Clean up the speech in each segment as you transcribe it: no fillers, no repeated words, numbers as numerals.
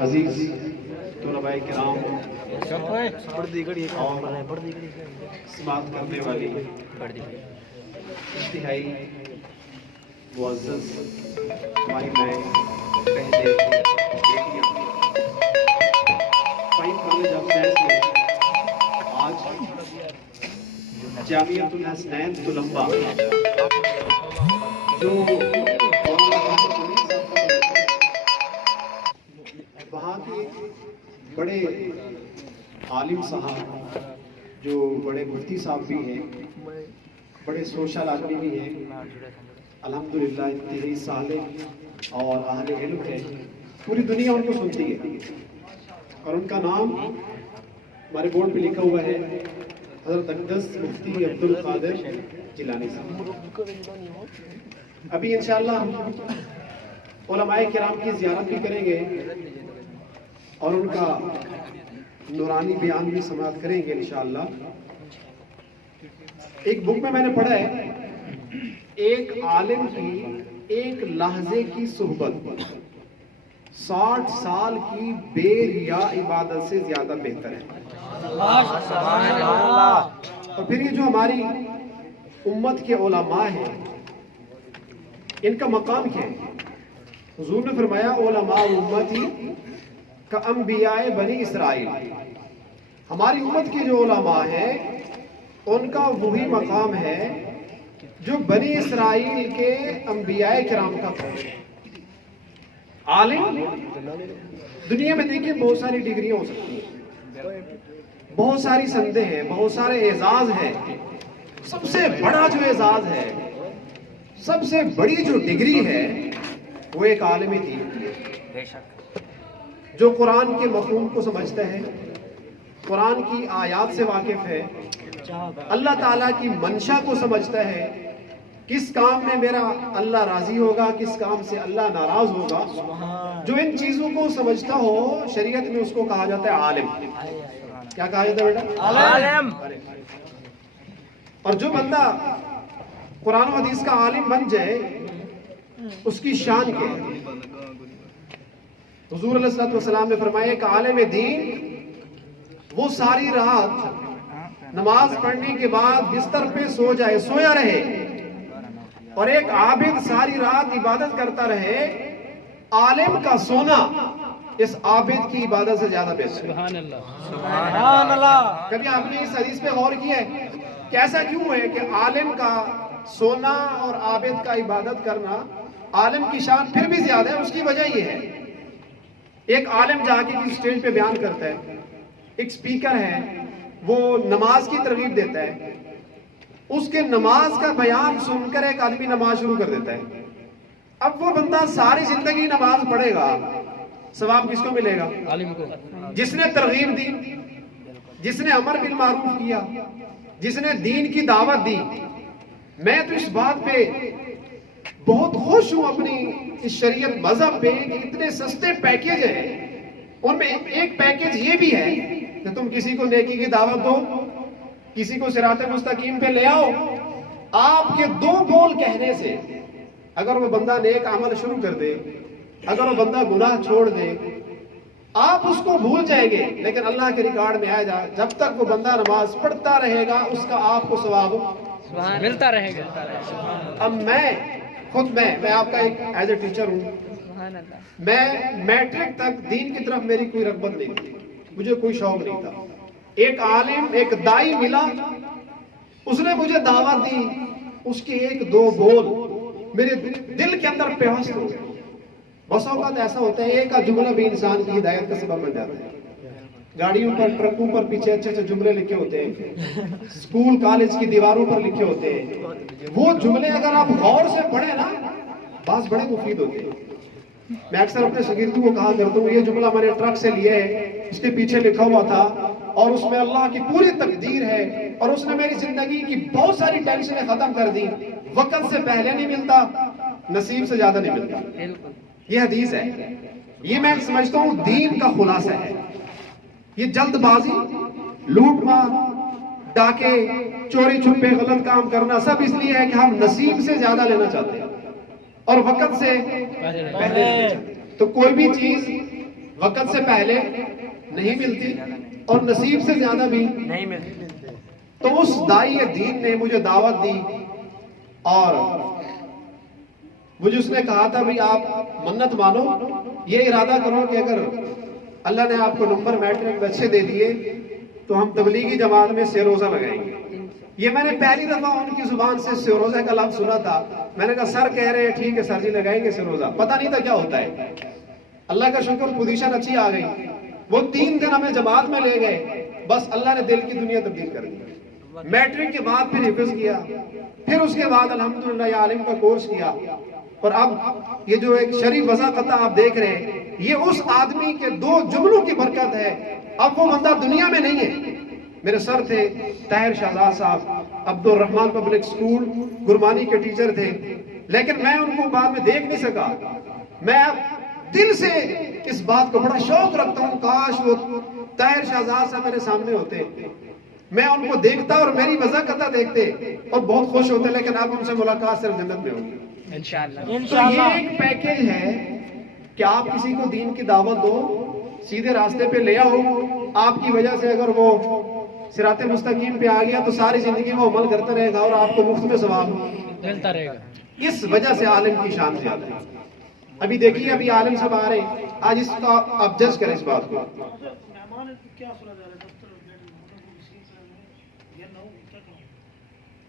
عزیز طلباء کرام اور سماعت کرنے والی انتہائی معزز ہماری میں پہلے فائن کالج آف سائنس میں آج جامعۃ الحسنین طلباء جو وہاں کے بڑے عالم صاحب جو بڑے مفتی صاحب بھی ہیں، بڑے سوشل آدمی بھی ہیں، الحمدللہ انتہائی صالح اور اہل علم ہے، پوری دنیا ان کو سنتی ہے، اور ان کا نام ہمارے بورڈ پہ لکھا ہوا ہے حضرت اقدس مفتی عبدالقادر جیلانی صاحب۔ ابھی انشاءاللہ ہم علماء کرام کی زیارت بھی کریں گے اور ان کا نورانی بیان بھی سماعت کریں گے انشاءاللہ۔ ایک بک میں نے پڑھا ہے، ایک عالم کی ایک لحظے کی صحبت 60 سال کی بے ریا عبادت سے زیادہ بہتر ہے۔ اور پھر یہ جو ہماری امت کے علماء ہیں، ان کا مقام کیا ہے؟ حضور نے فرمایا علماء امتی کا انبیاء بنی اسرائیل، ہماری امت کے جو علماء ہیں ان کا وہی مقام ہے جو بنی اسرائیل کے انبیاء کرام کا تھا۔ عالم دنیا میں دیکھیں بہت ساری ڈگریاں ہو سکتی ہیں، بہت ساری سندیں ہیں، بہت سارے اعزاز ہیں، سب سے بڑا جو اعزاز ہے، سب سے بڑی جو ڈگری ہے وہ ایک عالم دین کی ہے، جو قرآن کے مفہوم کو سمجھتا ہے، قرآن کی آیات سے واقف ہے، اللہ تعالیٰ کی منشا کو سمجھتا ہے، کس کام میں میرا اللہ راضی ہوگا، کس کام سے اللہ ناراض ہوگا، جو ان چیزوں کو سمجھتا ہو شریعت میں اس کو کہا جاتا ہے عالم۔ کیا کہا جاتا ہے بیٹا؟ عالم۔ اور جو بندہ قرآن و حدیث کا عالم بن جائے اس کی شان کیا ہے؟ حضور علیہ السلام نے فرمایا کہ عالم دین وہ ساری رات نماز پڑھنے کے بعد بستر پہ سو جائے، سویا رہے، اور ایک عابد ساری رات عبادت کرتا رہے، عالم کا سونا اس عابد کی عبادت سے زیادہ بہتر ہے۔ سبحان اللہ۔ کبھی آپ نے اس حدیث پہ غور کیا ہے کہ ایسا کیوں ہے کہ عالم کا سونا اور عابد کا عبادت کرنا عالم کی شان پھر بھی زیادہ ہے؟ اس کی وجہ یہ ہے، ایک عالم جا کے اسٹیج پہ بیان کرتا ہے، ایک سپیکر ہے وہ نماز کی ترغیب دیتا ہے، اس کے نماز کا بیان سن کر ایک آدمی نماز شروع کر دیتا ہے، اب وہ بندہ ساری زندگی نماز پڑھے گا، ثواب کس کو ملے گا؟ عالم کو، جس نے ترغیب دی، جس نے امر بالمعروف کیا، جس نے دین کی دعوت دی۔ میں تو اس بات پہ بہت خوش ہوں اپنی اس شریعت مذہب پہ کہ اتنے سستے پیکیج ہیں، ان میں ایک پیکیج یہ بھی ہے کہ تم کسی کو نیکی کی دعوت دو، کسی کو صراط مستقیم پہ لے آؤ، آپ کے 2 بول کہنے سے اگر وہ بندہ نیک عمل شروع کر دے، اگر وہ بندہ گناہ چھوڑ دے، آپ اس کو بھول جائیں گے، لیکن اللہ کے ریکارڈ میں آئے گا جب تک وہ بندہ نماز پڑھتا رہے گا اس کا آپ کو ثواب ملتا رہے گا۔ اب میں آپ کا ایک ایز اے ٹیچر ہوں، میں میٹرک تک دین کی طرف میری کوئی رغبت نہیں تھی، مجھے کوئی شوق نہیں تھا۔ ایک عالم، ایک دائی ملا، اس نے مجھے دعوت دی، اس کے 1-2 بول میرے دل کے اندر پیوست ہو گئے۔ بس اوقات ایسا ہوتا ہے ایک جملہ بھی انسان کی ہدایت کا سبب بن جاتا ہے۔ گاڑیوں پر، ٹرکوں پر پیچھے اچھے اچھے جملے لکھے ہوتے ہیں، اسکول کالج کی دیواروں پر لکھے ہوتے ہیں، وہ جملے اگر آپ غور سے پڑھیں نا بعض بڑے مفید ہوتے ہیں۔ میں اکثر اپنے شاگردوں کو کہا کرتا ہوں یہ جملہ میں نے ٹرک سے لیے ہے، اس کے پیچھے لکھا ہوا تھا اور اس میں اللہ کی پوری تقدیر ہے اور اس نے میری زندگی کی بہت ساری ٹینشنیں ختم کر دی، وقت سے پہلے نہیں ملتا، نصیب سے زیادہ نہیں ملتا۔ یہ حدیث ہے، یہ میں سمجھتا ہوں دین کا خلاصہ ہے۔ یہ جلد بازی لوٹ مار، ڈاکے، چوری چھپے، غلط کام کرنا، سب اس لیے ہے کہ ہم نصیب سے زیادہ لینا چاہتے ہیں اور وقت سے پہلے لینا چاہتے ہیں۔ تو کوئی بھی چیز وقت سے پہلے نہیں ملتی اور نصیب سے زیادہ بھی نہیں ملتی۔ تو اس داعی دین نے مجھے دعوت دی اور مجھے اس نے کہا تھا بھی آپ منت مانو، یہ ارادہ کرو کہ اگر اللہ نے آپ کو نمبر میٹرک میں اچھے دے دیے تو ہم تبلیغی جماعت میں سہ روزہ لگائیں گے۔ یہ میں نے پہلی دفعہ ان کی زبان سے سہ روزہ کا لفظ سنا تھا۔ میں نے کہا سر کہہ رہے ہیں ٹھیک ہے سر جی لگائیں گے سہ روزہ، پتہ نہیں تھا کیا ہوتا ہے۔ اللہ کا شکر پوزیشن اچھی آ گئی۔ وہ 3 دن ہمیں جماعت میں لے گئے، بس اللہ نے دل کی دنیا تبدیل کر دی۔ میٹرک کے بعد پھر حفظ کیا، پھر اس کے بعد الحمدللہ یہ عالم کا کورس کیا، اور اب یہ جو ایک شریف وضاحت آپ دیکھ رہے ہیں، یہ اس آدمی کے 2 جملوں کی برکت ہے۔ اب وہ بندہ دنیا میں نہیں ہے۔ میرے سر تھے طاہر شہزاد صاحب، عبد الرحمن پبلک سکول گرمانی کے ٹیچر تھے، لیکن میں ان کو بعد میں دیکھ نہیں سکا۔ میں دل سے اس بات کو بڑا شوق رکھتا ہوں، کاش وہ طاہر شہزاد صاحب میرے سامنے ہوتے، میں ان کو دیکھتا اور میری وضاحت دیکھتے اور بہت خوش ہوتے، لیکن اب ان سے ملاقات صرف جنت میں ہوگی انشاءاللہ۔ تو یہ ایک پیکیج ہے کہ آپ کسی کو دین کی دعوت دو، سیدھے راستے پہ لے آؤ، آپ کی وجہ سے اگر وہ صراط مستقیم پہ آ گیا تو ساری زندگی وہ عمل کرتا رہے گا اور آپ کو مفت میں ثواب ملتا رہے گا۔ اس وجہ سے عالم کی شان زیادہ ہے۔ ابھی دیکھیے ابھی عالم صاحب آ رہے ہیں، آج اس کا آپ جج کریں اس بات کو۔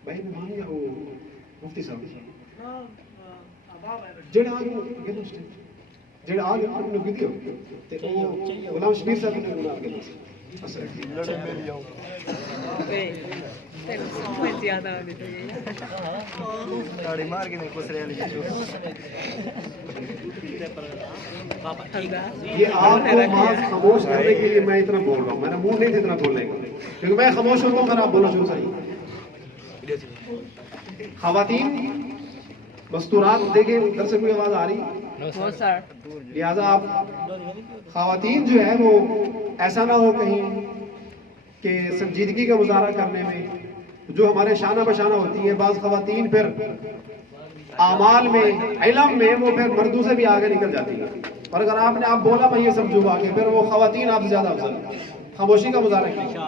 بھائی مہمان یا وہ مفتی صاحب جڑے آگے آپ نے گدی ہو تے وہ غلام شبیر صاحب نے گناہ کے لڑے میری آؤ زیادہ گاڑی مار کے نہیں کس رہے یہ آپ کو محض خاموش کرنے کے لیے میں اتنا بول رہا ہوں، میں نے منہ نہیں اتنا بولنے کا، کیونکہ میں خاموش ہوتا ہوں اگر آپ بولو شروع صحیح۔ خواتین مستورات دیکھیں ادھر سے کوئی آواز آ رہی، لہذا آپ خواتین جو ہے وہ ایسا نہ ہو کہیں کہ سنجیدگی کا مظاہرہ کرنے میں جو ہمارے شانہ بشانہ ہوتی ہیں، بعض خواتین پھر اعمال میں علم میں وہ پھر مردوں سے بھی آگے نکل جاتی ہیں، اور اگر آپ نے آپ بولا میں یہ سمجھوں گا کہ پھر وہ خواتین آپ سے زیادہ افضل ہیں۔ خاموشی کا مظاہرہ کیجیے۔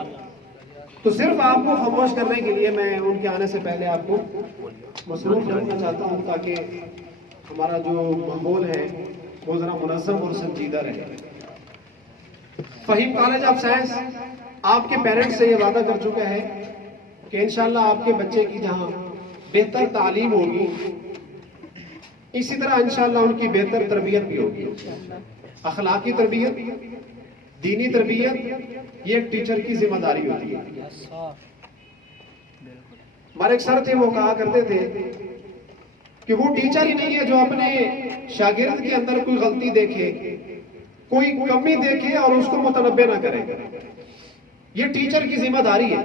تو صرف آپ کو خاموش کرنے کے لیے میں ان کے آنے سے پہلے آپ کو مصروف رکھنا چاہتا ہوں تاکہ ہمارا جو ماحول ہے وہ ذرا منظم اور سنجیدہ رہے۔ فہیم کالج آف سائنس آپ کے پیرنٹس سے یہ وعدہ کر چکا ہے کہ انشاءاللہ آپ کے بچے کی جہاں بہتر تعلیم ہوگی اسی طرح انشاءاللہ ان کی بہتر تربیت بھی ہوگی، اخلاقی تربیت، دینی تربیت، یہ ایک ٹیچر کی ذمہ داری ہوتی ہے۔ ہمارے ایک سر تھے وہ کہا کرتے تھے کہ وہ ٹیچر ہی نہیں ہے جو اپنے شاگرد کے اندر کوئی غلطی دیکھے، کوئی کمی دیکھے اور اس کو متنبہ نہ کرے، یہ ٹیچر کی ذمہ داری ہے۔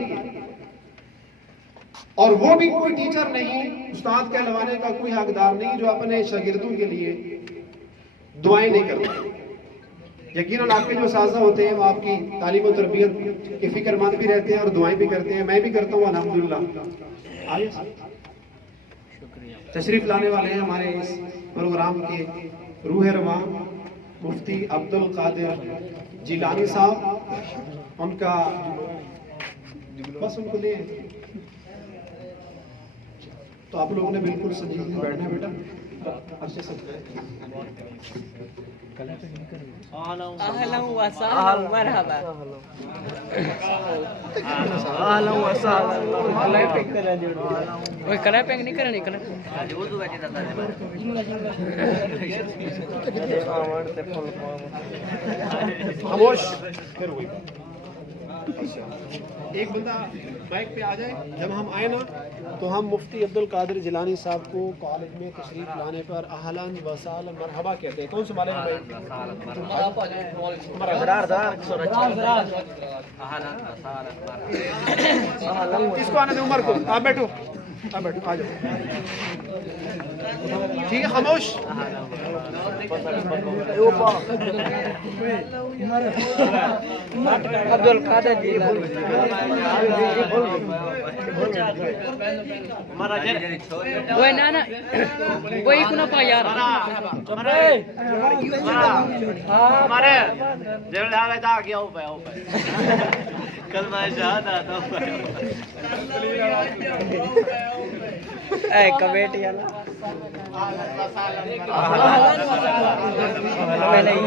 اور وہ بھی کوئی ٹیچر نہیں، استاد کہلوانے کا کوئی حقدار نہیں جو اپنے شاگردوں کے لیے دعائیں نہیں کرتے۔ یقیناً آپ کے جو اساتذہ ہوتے ہیں وہ آپ کی تعلیم و تربیت کے فکر مند بھی رہتے ہیں اور دعائیں بھی کرتے ہیں، میں بھی کرتا ہوں الحمدللہ۔ آئیے تشریف لانے والے ہیں ہمارے اس پروگرام کے روح رواں مفتی عبد القادر جیلانی صاحب، ان کا بس ان کو لے تو آپ لوگوں نے بالکل سنجیدگی بیٹھنا ہے بیٹا۔ اهلا وسهلا مرحبا اهلا وسهلا کلیپنگ کرا دی اوے کلیپنگ نہیں کرنی کلیپنگ اردو بیٹی دادا خاموش پھر ہوئی ایک بندہ مائک پہ آ جائے۔ جب ہم آئے نا تو ہم مفتی عبد القادر جیلانی صاحب کو کالج میں تشریف لانے پر اہلا وسہلا مرحبا کہتے ہیں۔ کون سے مالے ہیں اس کو آنے دیں، عمر کو آپ بیٹھو۔ ٹھیک ہے خاموش. عبد القادر جیلانی وہ نانا وہی کو نہ پا یار ہمارے جب لگا تھا کیا ہو پایا کلمہ شہادت اے کمیٹی والا میں نہیں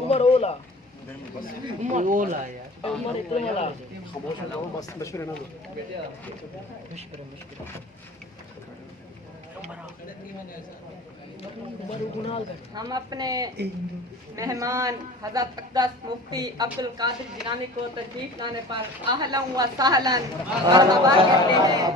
عمر اولا اولا یار عمر اولا ہم اپنے مہمان حضرت اقدس مفتی عبد القادر جیلانی کو تشریف لانے پر اہلا و سہلا مرحبا کہتے ہیں.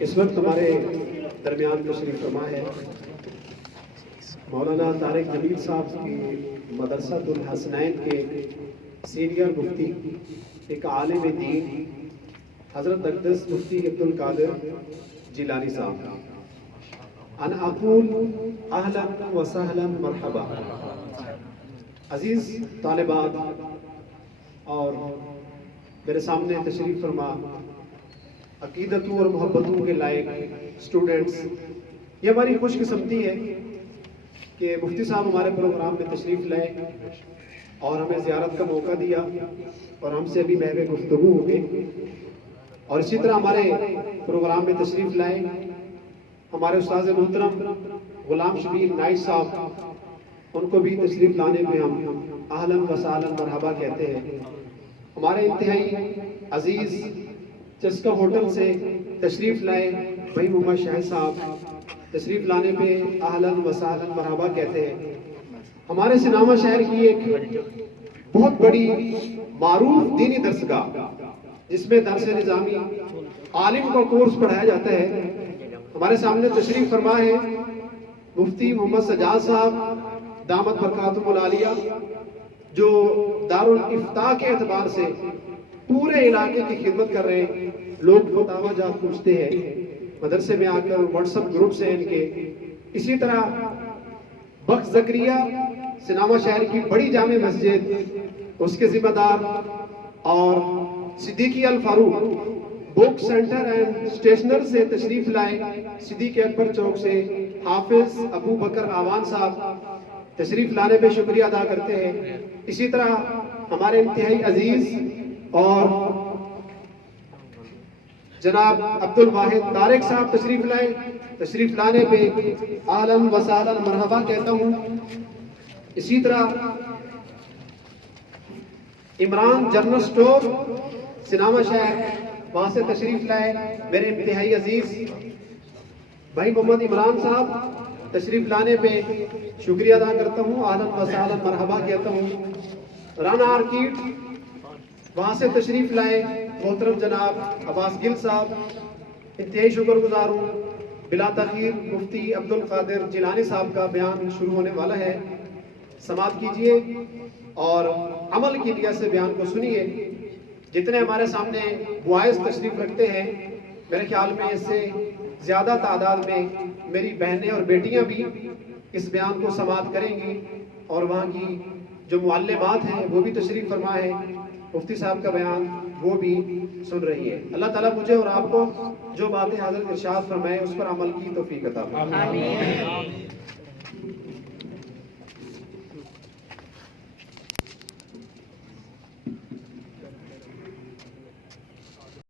اس وقت ہمارے درمیان تشریف فرما ہے مولانا طارق جمیل صاحب کی مدرسۃ الحسنین کے سینئر مفتی، ایک عالم دین، حضرت اقدس مفتی عبد القادر جیلانی صاحب. انا اقول اہلا و سہلا مرحبا. عزیز طالبات اور میرے سامنے تشریف فرما عقیدتوں اور محبتوں کے لائق اسٹوڈنٹس، یہ ہماری خوش قسمتی ہے کہ مفتی صاحب ہمارے پروگرام میں تشریف لائے اور ہمیں زیارت کا موقع دیا اور ہم سے ابھی محو گفتگو ہو گئی. اور اسی طرح ہمارے پروگرام میں تشریف لائے ہمارے استاد محترم غلام شبیر نائش صاحب، ان کو بھی تشریف لانے میں ہم اہلاً و سہلاً مرحبا کہتے ہیں. ہمارے انتہائی عزیز چسکا ہوٹل سے تشریف لائے بھائی محمد شاہد صاحب، تشریف لانے پہ اہلاً و سہلاً مرحبا کہتے ہیں. ہمارے سنامہ شہر کی ایک بہت بڑی معروف دینی درسگاہ جس میں درس نظامی عالم کا کورس پڑھایا جاتا ہے، ہمارے سامنے تشریف فرما ہے مفتی محمد سجاد صاحب دامت برکاتہم العالیہ، جو دارالافتاء کے اعتبار سے پورے علاقے کی خدمت کر رہے ہیں. لوگ فتاوی جات پوچھتے ہیں مدرسے میں آ کر، واٹس ایپ گروپس ہیں ان کے. اسی طرح بخش زکریہ سنامہ شہر کی بڑی جامع مسجد، اس کے ذمہ دار، اور صدیقی الفاروق بک سینٹر اینڈ اسٹیشنر سے تشریف لائے صدیق اکبر چوک سے حافظ ابو بکر آوان صاحب، تشریف لانے پہ شکریہ ادا کرتے ہیں. اسی طرح ہمارے انتہائی عزیز اور جناب عبد الواحد طارق صاحب تشریف لائے، تشریف لانے پہ اہلاً و سہلاً مرحبا کہتا ہوں. اسی طرح عمران جنرل سٹور سنامہ شہر، وہاں سے تشریف لائے میرے انتہائی عزیز بھائی محمد عمران صاحب، تشریف لانے پہ شکریہ ادا کرتا ہوں، اہلاً و سہلاً مرحبا کہتا ہوں. رانا آرکیڈ، وہاں سے تشریف لائے محترم جناب عباس گل صاحب، انتہائی شکر گزار ہوں. بلا تاخیر مفتی عبد القادر جیلانی صاحب کا بیان شروع ہونے والا ہے، سماعت کیجئے اور عمل کی نیت سے بیان کو سنیے. جتنے ہمارے سامنے بوائز تشریف رکھتے ہیں، میرے خیال میں اس سے زیادہ تعداد میں میری بہنیں اور بیٹیاں بھی اس بیان کو سماعت کریں گی، اور وہاں کی جو معلمات ہیں وہ بھی تشریف فرما ہے، مفتی صاحب کا بیان وہ بھی سن رہی ہے. اللہ تعالیٰ مجھے اور آپ کو جو باتیں حضرت ارشاد فرمائے اس پر عمل کی توفیق عطا فرمائے.